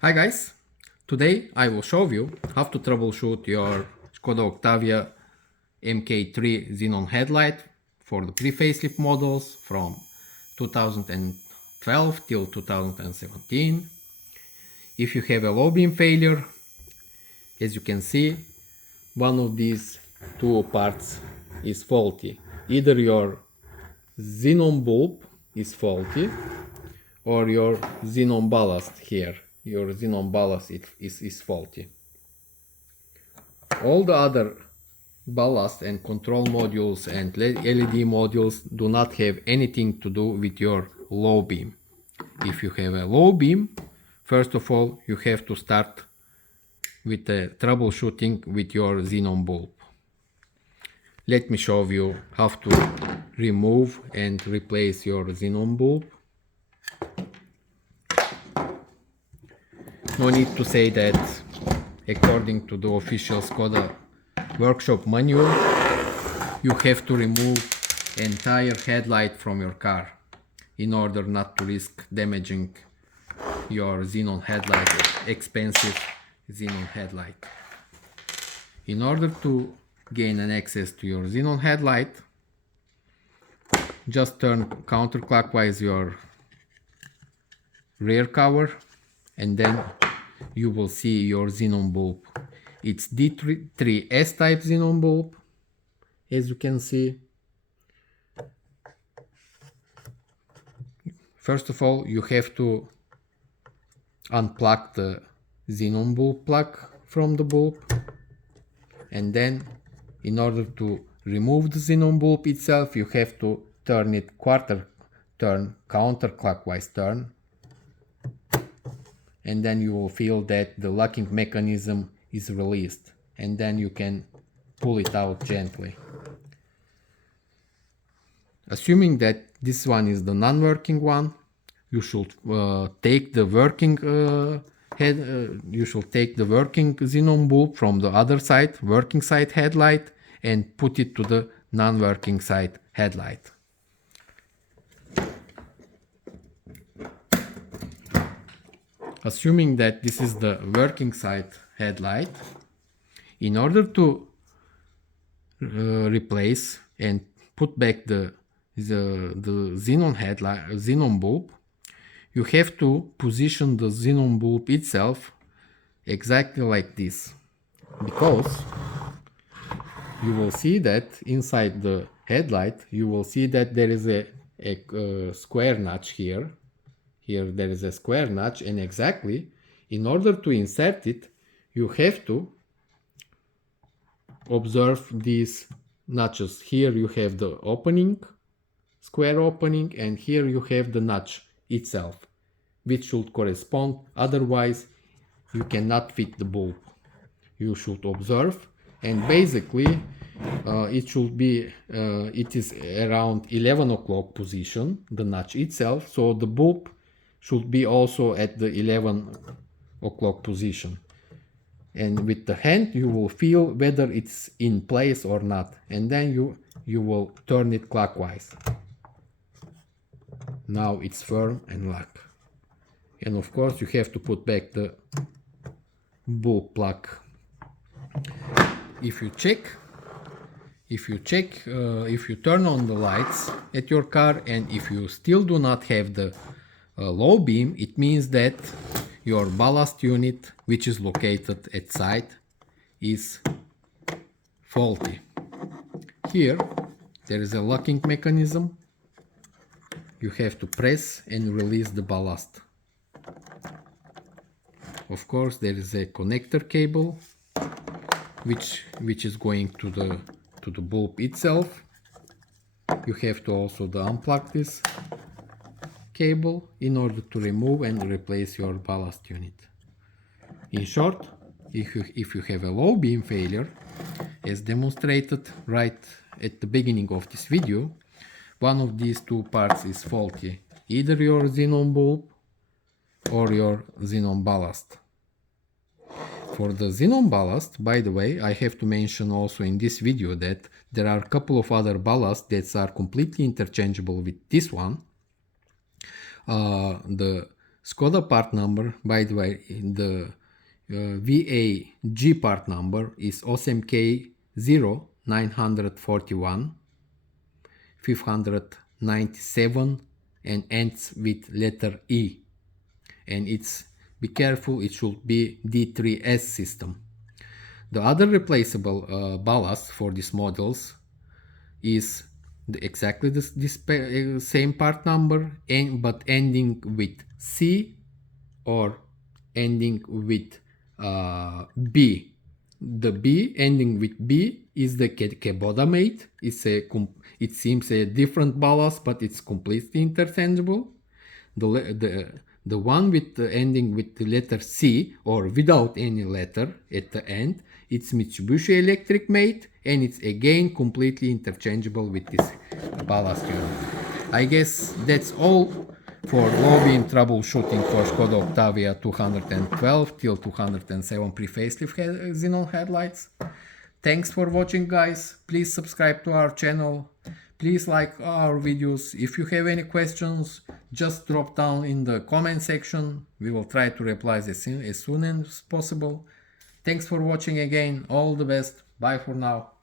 Hi guys, today I will show you how to troubleshoot your Skoda OCTAVIA MK-3 xenon headlight for the pre-facelift models from 2012 till 2017. If you have a low beam failure, as you can see, one of these two parts is faulty. Either your xenon bulb is faulty or your xenon ballast here. Your xenon ballast is faulty. All the other ballast and control modules and LED modules do not have anything to do with your low beam. If you have a low beam, first of all, you have to start with the troubleshooting with your xenon bulb. Let me show you how to remove and replace your xenon bulb. No need to say that according to the official Skoda workshop manual, you have to remove entire headlight from your car in order not to risk damaging your xenon headlight, expensive xenon headlight. In order to gain an access to your xenon headlight, just turn counterclockwise your rear cover and then you will see your xenon bulb. It's D3S type xenon bulb, as you can see. First of all, you have to unplug the xenon bulb plug from the bulb, and then in order to remove the xenon bulb itself, you have to turn it quarter turn, counterclockwise turn, and then you will feel that the locking mechanism is released, and then you can pull it out gently. Assuming that this one is the non-working one, you should take the working xenon bulb from the other side, working side headlight, and put it to the non-working side headlight. Assuming that this is the working side headlight, in order to replace and put back the xenon bulb, you have to position the xenon bulb itself exactly like this, because you will see that inside the headlight you will see that there is a square notch here. Here there is a square notch, and exactly in order to insert it, you have to observe these notches. Here you have the opening, square opening, and here you have the notch itself, which should correspond, otherwise you cannot fit the bulb. You should observe, and basically it is around 11 o'clock position, the notch itself, so the bulb should be also at the 11 o'clock position. And with the hand you will feel whether it's in place or not, and then you will turn it clockwise. Now it's firm and locked. And of course you have to put back the bulb plug. If you turn on the lights at your car and if you still do not have the low beam, it means that your ballast unit, which is located at side, is faulty. Here there is a locking mechanism. You have to press and release the ballast. Of course there is a connector cable which is going to the bulb itself. You have to also unplug this cable in order to remove and replace your ballast unit. In short, if you have a low beam failure, as demonstrated right at the beginning of this video, one of these two parts is faulty, either your xenon bulb or your xenon ballast. For the xenon ballast, by the way, I have to mention also in this video that there are a couple of other ballasts that are completely interchangeable with this one. The Skoda part number, by the way, the VAG part number is OCMK 0941 597 and ends with letter E. And it's, be careful, it should be D3S system. The other replaceable ballast for these models is exactly this same part number, but ending with C or ending with B. The B ending with B is the Skoda mate. It seems a different ballast, but it's completely interchangeable. The one with the ending with the letter C or without any letter at the end, it's Mitsubishi Electric mate, and it's again completely interchangeable with this ballast unit. I guess that's all for low beam troubleshooting for Skoda Octavia 212 till 207 pre-facelift xenon headlights. Thanks for watching, guys. Please subscribe to our channel. Please like our videos. If you have any questions, just drop down in the comment section. We will try to reply as soon as possible. Thanks for watching again. All the best. Bye for now.